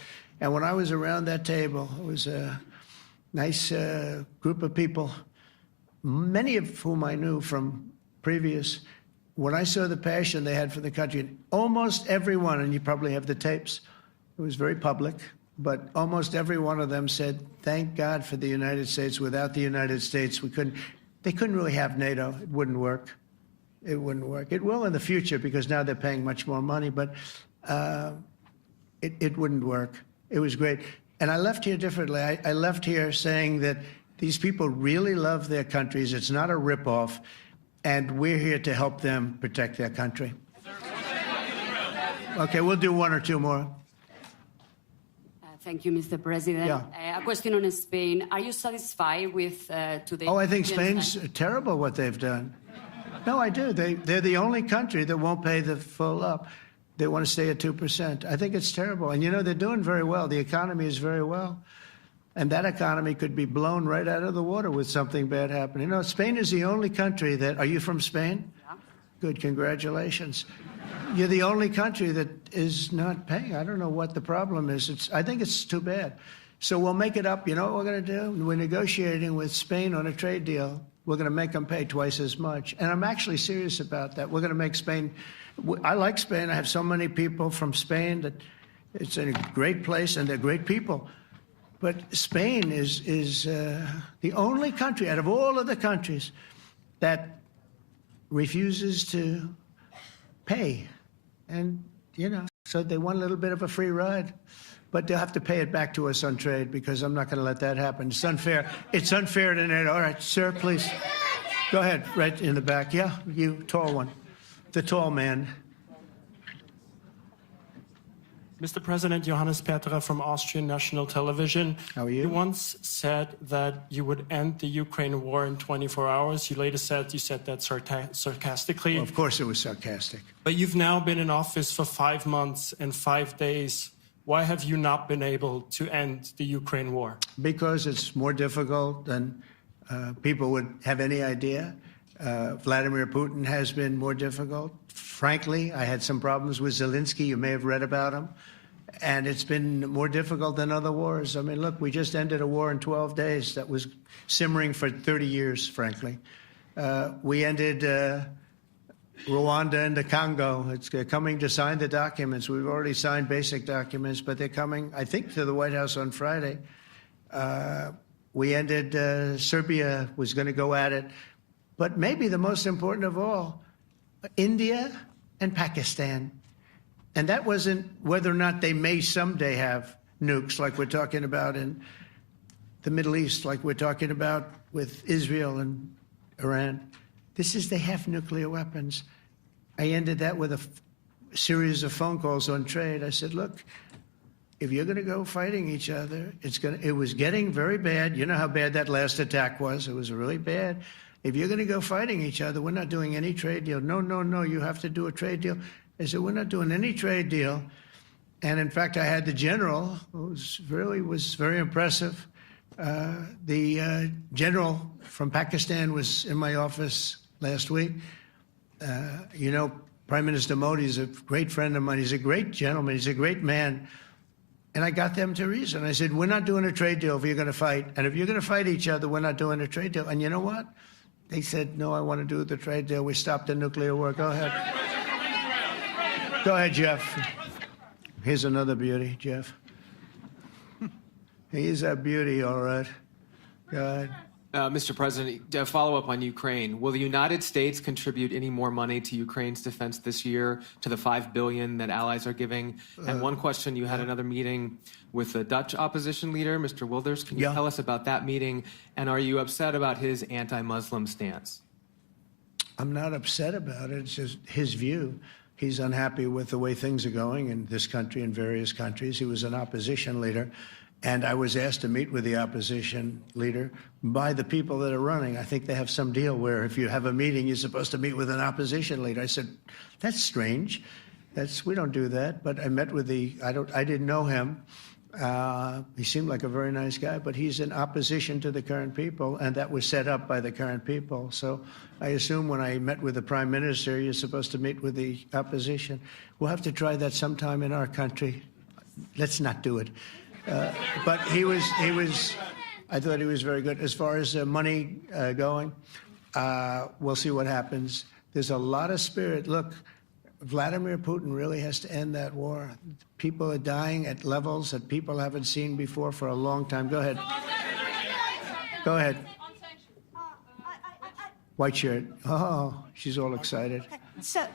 And when I was around that table, it was a nice group of people, many of whom I knew from previous. When I saw the passion they had for the country, almost everyone, and you probably have the tapes, it was very public, but almost every one of them said, thank God for the United States. Without the United States, they couldn't really have NATO. It wouldn't work. It wouldn't work. It will in the future because now they're paying much more money. But it wouldn't work. It was great. And I left here differently. I left here saying that these people really love their countries. It's not a ripoff. And we're here to help them protect their country. Okay, we'll do one or two more. Thank you, Mr. President. Yeah. A question on Spain. Are you satisfied with today? Oh, I think Spain's terrible what they've done. No, I do. They're the only country that won't pay the full up. They want to stay at 2%. I think it's terrible. And, you know, they're doing very well. The economy is very well. And that economy could be blown right out of the water with something bad happening. You know, Spain is the only country that... Are you from Spain? Yeah. Good, congratulations. You're the only country that is not paying. I don't know what the problem is. I think it's too bad. So we'll make it up. You know what we're going to do? We're negotiating with Spain on a trade deal. We're going to make them pay twice as much. And I'm actually serious about that. We're going to make Spain... I like Spain. I have so many people from Spain that it's a great place and they're great people. But Spain is the only country out of all of the countries that refuses to pay. And, you know, so they want a little bit of a free ride. But they'll have to pay it back to us on trade because I'm not going to let that happen. It's unfair. It's unfair to NATO. All right, sir, please. Go ahead, right in the back. Yeah, you, tall one. The tall man. Mr. President, Johannes Petra from Austrian National Television. How are you? You once said that you would end the Ukraine war in 24 hours. You later said you said that sarcastically. Well, of course it was sarcastic. But you've now been in office for 5 months and 5 days. Why have you not been able to end the Ukraine war? Because it's more difficult than people would have any idea. Vladimir Putin has been more difficult. Frankly, I had some problems with Zelensky. You may have read about him. And it's been more difficult than other wars. I mean, look, we just ended a war in 12 days that was simmering for 30 years, frankly. We ended Rwanda and the Congo. It's coming to sign the documents. We've already signed basic documents, but they're coming, I think, to the White House on Friday. We ended Serbia was going to go at it. But maybe the most important of all, India and Pakistan. And that wasn't whether or not they may someday have nukes like we're talking about in the Middle East, like we're talking about with Israel and Iran. This is they have nuclear weapons. I ended that with a series of phone calls on trade. I said, look, if you're going to go fighting each other, it was getting very bad. You know how bad that last attack was. It was really bad. If you're going to go fighting each other, we're not doing any trade deal. No, you have to do a trade deal. I said, we're not doing any trade deal. And in fact, I had the general, who was very impressive. The general from Pakistan was in my office last week. You know, Prime Minister Modi is a great friend of mine. He's a great gentleman. He's a great man. And I got them to reason. I said, we're not doing a trade deal if you're going to fight. And if you're going to fight each other, we're not doing a trade deal. And you know what? They said, no, I want to do the trade deal. We stopped the nuclear war. Go ahead. Go ahead, Jeff. Here's another beauty, Jeff. He's a beauty, all right. Go ahead. Mr. President, to follow up on Ukraine, will the United States contribute any more money to Ukraine's defense this year to the $5 billion that allies are giving? And one question, you had another meeting with the Dutch opposition leader, Mr. Wilders. Can you tell us about that meeting? And are you upset about his anti-Muslim stance? I'm not upset about it. It's just his view. He's unhappy with the way things are going in this country and various countries. He was an opposition leader. And I was asked to meet with the opposition leader by the people that are running. I think they have some deal where if you have a meeting, you're supposed to meet with an opposition leader. I said, that's strange. We don't do that. But I met with I didn't know him. He seemed like a very nice guy, but he's in opposition to the current people, and that was set up by the current people. So I assume when I met with the Prime Minister, you're supposed to meet with the opposition. We'll have to try that sometime in our country. Let's not do it. But I thought he was very good. As far as money going, we'll see what happens. There's a lot of spirit. Look, Vladimir Putin really has to end that war. People are dying at levels that people haven't seen before for a long time. Go ahead. Go ahead. White shirt. Oh, she's all excited. So,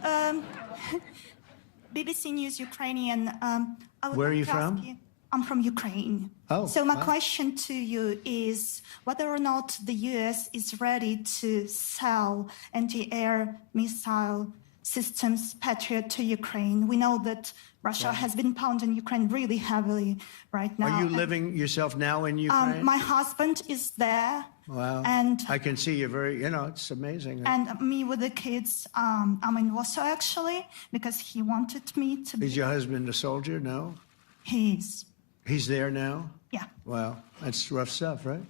BBC News Ukrainian. I would Where are like you to ask from? you- I'm from Ukraine. Oh, So my wow. question to you is whether or not the US is ready to sell anti-air missile systems Patriot to Ukraine. We know that Russia has been pounding Ukraine really heavily right now. Are you living yourself now in Ukraine? My husband is there. Wow. And I can see you're very, it's amazing. and me with the kids, I'm in Warsaw actually because he wanted me to be. Is your husband a soldier? No? He's. He's there now? Yeah. Wow. That's rough stuff, right?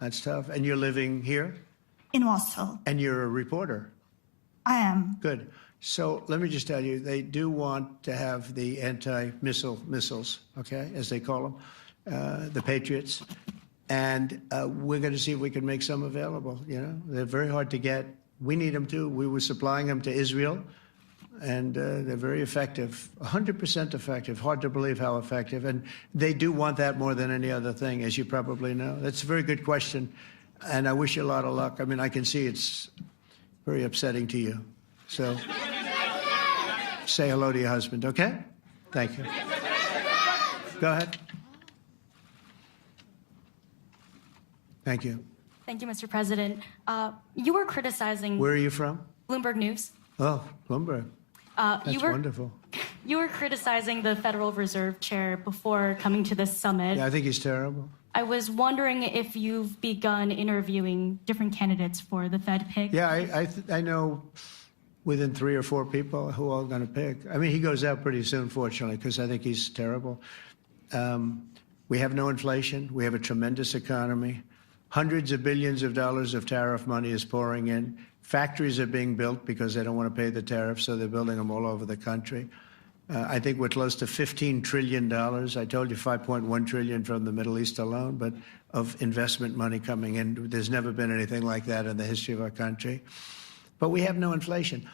That's tough. And you're living here? In Warsaw. And you're a reporter? I am. Good. So let me just tell you, they do want to have the anti-missile missiles, okay, as they call them, the Patriots. And we're going to see if we can make some available, They're very hard to get. We need them too. We were supplying them to Israel, and they're very effective, 100% effective. Hard to believe how effective. And they do want that more than any other thing, as you probably know. That's a very good question, and I wish you a lot of luck. I mean, I can see it's very upsetting to you. So say hello to your husband, okay? Thank you. Go ahead. Thank you. Thank you, Mr. President. You were criticizing Where are you from? Bloomberg News. Oh, Bloomberg. That's wonderful. You were criticizing the Federal Reserve Chair before coming to this summit. Yeah, I think he's terrible. I was wondering if you've begun interviewing different candidates for the Fed pick. Yeah, I know within 3 or 4 people who are going to pick. I mean, he goes out pretty soon, fortunately, because I think he's terrible. We have no inflation. We have a tremendous economy. Hundreds of billions of dollars of tariff money is pouring in. Factories are being built because they don't want to pay the tariffs, so they're building them all over the country. I think we're close to $15 trillion. I told you $5.1 trillion from the Middle East alone, but of investment money coming in. There's never been anything like that in the history of our country. But we have no inflation.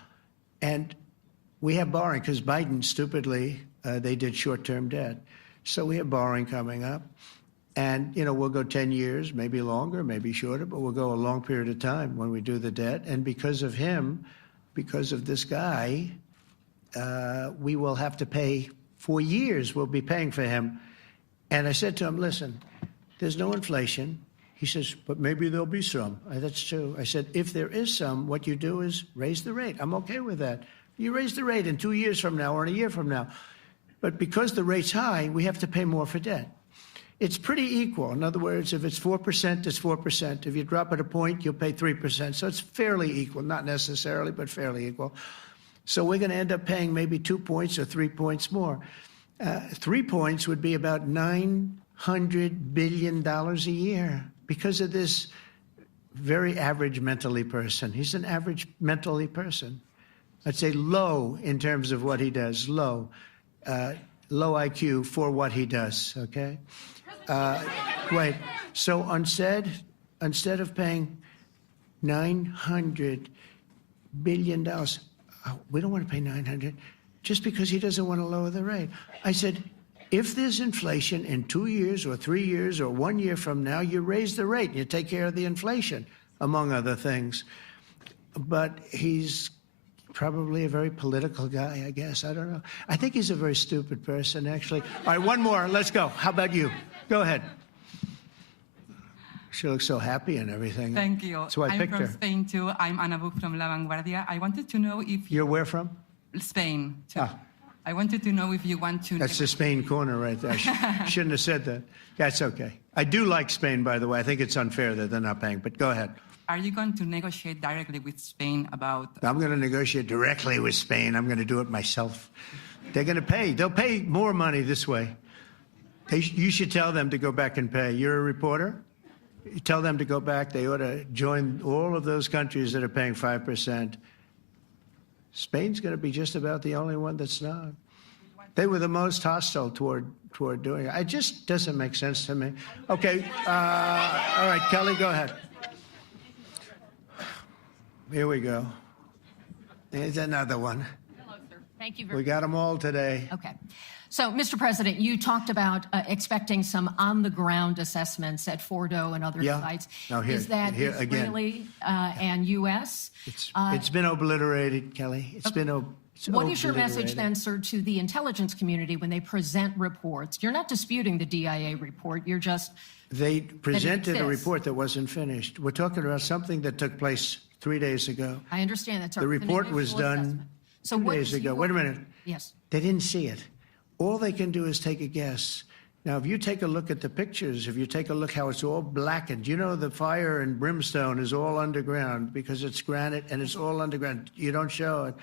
And we have borrowing because Biden, stupidly, they did short-term debt. So we have borrowing coming up. And, we'll go 10 years, maybe longer, maybe shorter, but we'll go a long period of time when we do the debt. And because of him, because of this guy, we will have to pay for years. We'll be paying for him. And I said to him, listen, there's no inflation. He says, but maybe there'll be some. That's true. I said, if there is some, what you do is raise the rate. I'm okay with that. You raise the rate in 2 years from now or in a year from now. But because the rate's high, we have to pay more for debt. It's pretty equal. In other words, if it's 4%, it's 4%. If you drop it a point, you'll pay 3%. So it's fairly equal, not necessarily, but fairly equal. So we're going to end up paying maybe 2 points or 3 points more. 3 points would be about $900 billion a year because of this very average mentally person. He's an average mentally person. I'd say low in terms of what he does, low IQ for what he does, okay? Wait, so instead of paying $900 billion, we don't want to pay 900 just because he doesn't want to lower the rate. I said, if there's inflation in 2 years or 3 years or 1 year from now, you raise the rate and you take care of the inflation, among other things. But he's probably a very political guy, I guess. I don't know. I think he's a very stupid person, actually. All right, one more. Let's go. How about you? Go ahead. She looks so happy and everything. Thank you. That's why I picked her. I'm from Spain, too. I'm Ana Buch from La Vanguardia. I wanted to know if... You're where from? Spain, too. I wanted to know if you want to... That's the Spain corner right there. Shouldn't have said that. That's okay. I do like Spain, by the way. I think it's unfair that they're not paying, but go ahead. Are you going to negotiate directly with Spain about... I'm going to negotiate directly with Spain. I'm going to do it myself. They're going to pay. They'll pay more money this way. You should tell them to go back and pay. You're a reporter? You tell them to go back. They ought to join all of those countries that are paying 5%. Spain's going to be just about the only one that's not. They were the most hostile toward doing it. It just doesn't make sense to me. Okay. All right, Kelly, go ahead. Here we go. Here's another one. Hello, sir. Thank you We got them all today. Okay. So, Mr. President, you talked about expecting some on-the-ground assessments at Fordo and other sites. Now Is that Israeli and U.S.? It's been obliterated, Kelly. It's been What is your message obliterated. then, sir, to the intelligence community when they present reports? You're not disputing the DIA report. You're just They presented a exists. report that wasn't finished. We're talking about something that took place 3 days ago. I understand that's The report was done So 2 what days is ago. your- Wait a minute. Yes. They didn't see it. All they can do is take a guess. Now, if you take a look at the pictures, if you take a look how it's all blackened, you know the fire and brimstone is all underground because it's granite and it's all underground. You don't show it.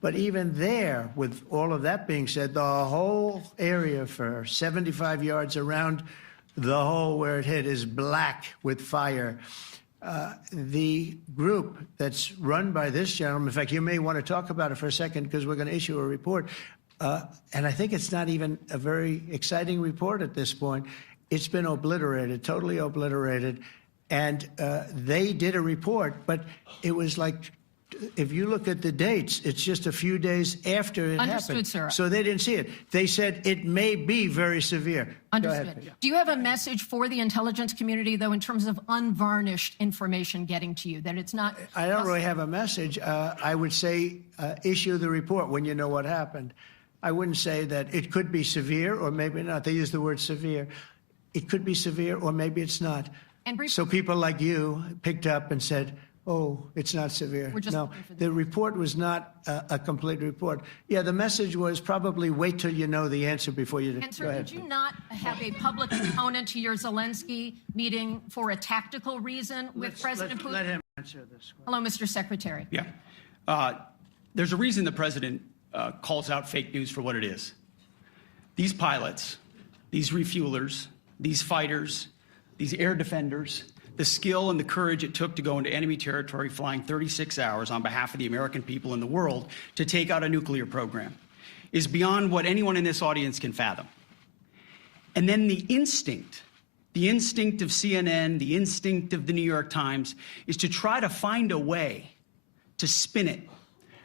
But even there, with all of that being said, the whole area for 75 yards around the hole where it hit is black with fire. The group that's run by this gentleman, in fact, you may want to talk about it for a second because we're going to issue a report. And I think it's not even a very exciting report at this point. It's been obliterated, totally obliterated. And they did a report, but it was like, if you look at the dates, it's just a few days after it Understood, happened. sir. So they didn't see it. They said it may be very severe. Go Understood. ahead. Do you have a message for the intelligence community, though, in terms of unvarnished information getting to you, that it's not... I don't really have a message. I would say issue the report when you know what happened. I wouldn't say that it could be severe or maybe not. They use the word severe. It could be severe or maybe it's not. And So people like you picked up and said, oh, it's not severe. We're just No, looking for the report was not a complete report. Yeah, the message was probably wait till you know the answer before you... And, Go sir, ahead. did you not have a public component to your Zelensky meeting for a tactical reason with President Putin? Let him answer this. Hello, Mr. Secretary. Yeah. There's a reason the president calls out fake news for what it is. These pilots, these refuelers, these fighters, these air defenders, the skill and the courage it took to go into enemy territory flying 36 hours on behalf of the American people and the world to take out a nuclear program is beyond what anyone in this audience can fathom. And then the instinct of CNN, the instinct of the New York Times is to try to find a way to spin it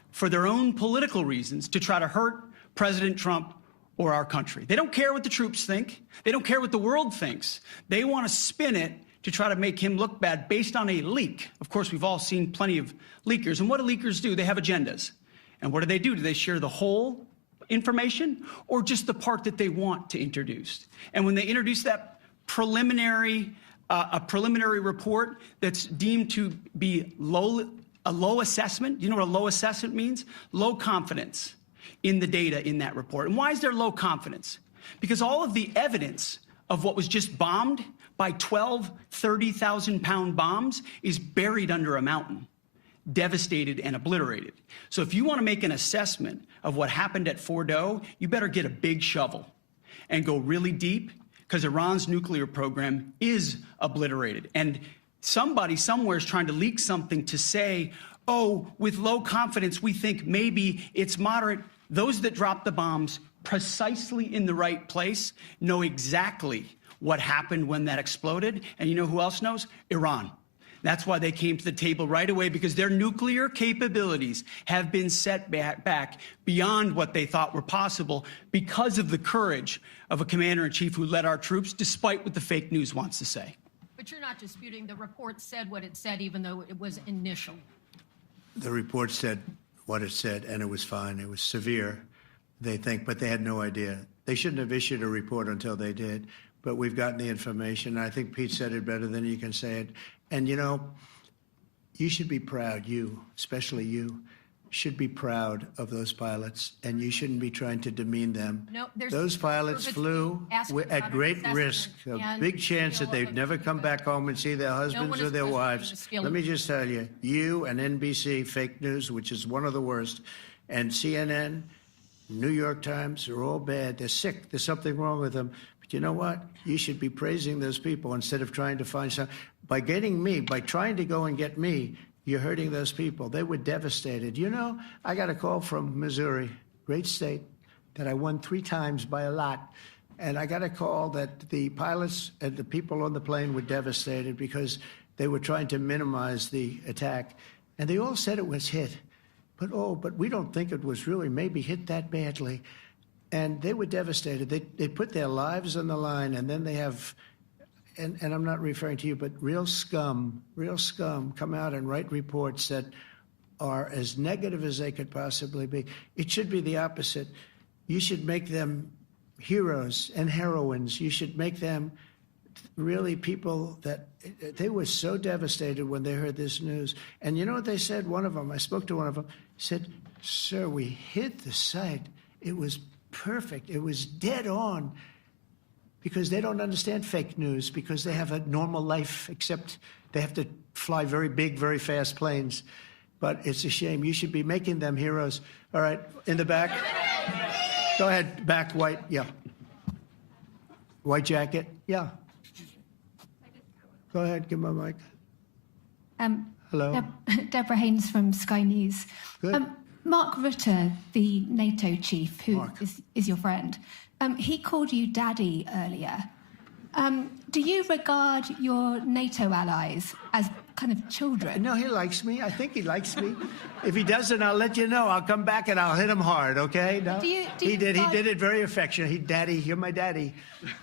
for their own political reasons to try to hurt President Trump or our country. They don't care what the troops think. They don't care what the world thinks. They want to spin it to try to make him look bad based on a leak. Of course, we've all seen plenty of leakers. And what do leakers do? They have agendas. And what do? Do they share the whole information or just the part that they want to introduce? And when they introduce that preliminary report that's deemed to be a low assessment, you know what a low assessment means? Low confidence in the data in that report. And why is there low confidence? Because all of the evidence of what was just bombed by 12 30,000-pound bombs is buried under a mountain, devastated and obliterated. So if you want to make an assessment of what happened at Fordo, you better get a big shovel and go really deep, because Iran's nuclear program is obliterated. And somebody somewhere is trying to leak something to say, oh, with low confidence, we think maybe it's moderate. Those that drop the bombs precisely in the right place know exactly what happened when that exploded. And you know who else knows? Iran. That's why they came to the table right away, because their nuclear capabilities have been set back beyond what they thought were possible because of the courage of a commander-in-chief who led our troops, despite what the fake news wants to say. But you're not disputing the report said what it said, even though it was initial. The report said what it said, and it was fine. It was severe, they think, but they had no idea. They shouldn't have issued a report until they did. But we've gotten the information. I think Pete said it better than you can say it. And, you know, you should be proud, you, especially you, should be proud of those pilots, and you shouldn't be trying to demean them. No, there's those pilots flew at great risk, a big chance that they'd never come back home and see their husbands or their wives. Let me just tell you, you and NBC, fake news, which is one of the worst, and CNN, New York Times, are all bad. They're sick. There's something wrong with them. But you know what? You should be praising those people instead of trying to find some. By getting me, by trying to go and get me, you're hurting those people. They were devastated. You know, I got a call from Missouri, great state, that I won 3 times by a lot. And I got a call that the pilots and the people on the plane were devastated because they were trying to minimize the attack. And they all said it was hit. But we don't think it was really maybe hit that badly. And they were devastated. They put their lives on the line, and then they have, and I'm not referring to you, but real scum come out and write reports that are as negative as they could possibly be. It should be the opposite. You should make them heroes and heroines. You should make them really people that they were so devastated when they heard this news. And you know what they said? One of them, I spoke to one of them, said, "Sir, we hit the site. It was perfect. It was dead on." Because they don't understand fake news, because they have a normal life, except they have to fly very big, very fast planes. But it's a shame. You should be making them heroes. All right, in the back. Go ahead, back, white, yeah. White jacket, yeah. Go ahead, give my mic. Hello. Deborah Haynes from Sky News. Good. Mark Rutte, the NATO chief, who is your friend, he called you daddy earlier. Do you regard your NATO allies as kind of children? No, he likes me. I think he likes me. If he doesn't, I'll let you know. I'll come back and I'll hit him hard, okay? No? He did it very affectionately. Daddy, you're my daddy.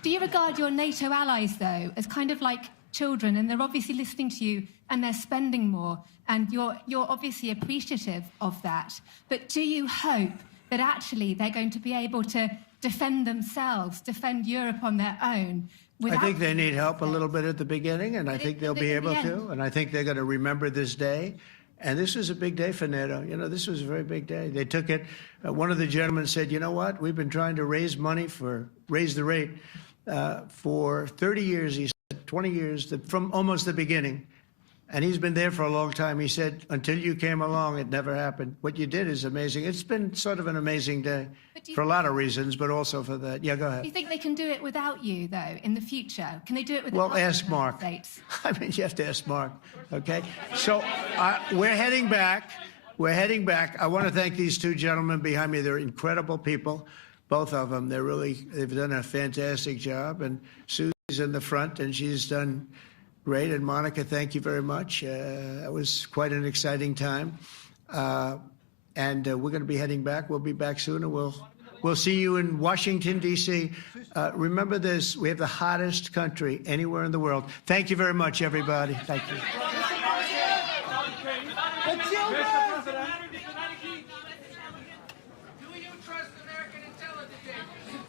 Do you regard your NATO allies, though, as kind of like children, and they're obviously listening to you and they're spending more, and you're obviously appreciative of that, but do you hope that actually they're going to be able to defend themselves, defend Europe on their own? I think they need help a little bit at the beginning, and I think they'll be able to, and I think they're going to remember this day. And this was a big day for NATO. You know, this was a very big day. They took it. One of the gentlemen said, "You know what? We've been trying to raise money raise the rate for 30 years," he said, 20 years, from almost the beginning. And he's been there for a long time. He said, "Until you came along, it never happened. What you did is amazing." It's been sort of an amazing day for a lot of reasons, but also for that. Yeah, go ahead. Do you think they can do it without you, though, in the future? Can they do it without Well, ask Mark. States? I mean, you have to ask Mark, okay? So we're heading back. We're heading back. I want to thank these two gentlemen behind me. They're incredible people, both of them. They've done a fantastic job. And Susie's in the front, and she's done great. And Monica, thank you very much. It was quite an exciting time. And we're going to be heading back. We'll be back soon, and we'll see you in Washington, D.C. Remember this, we have the hottest country anywhere in the world. Thank you very much, everybody. Thank you. Do you trust American intelligence?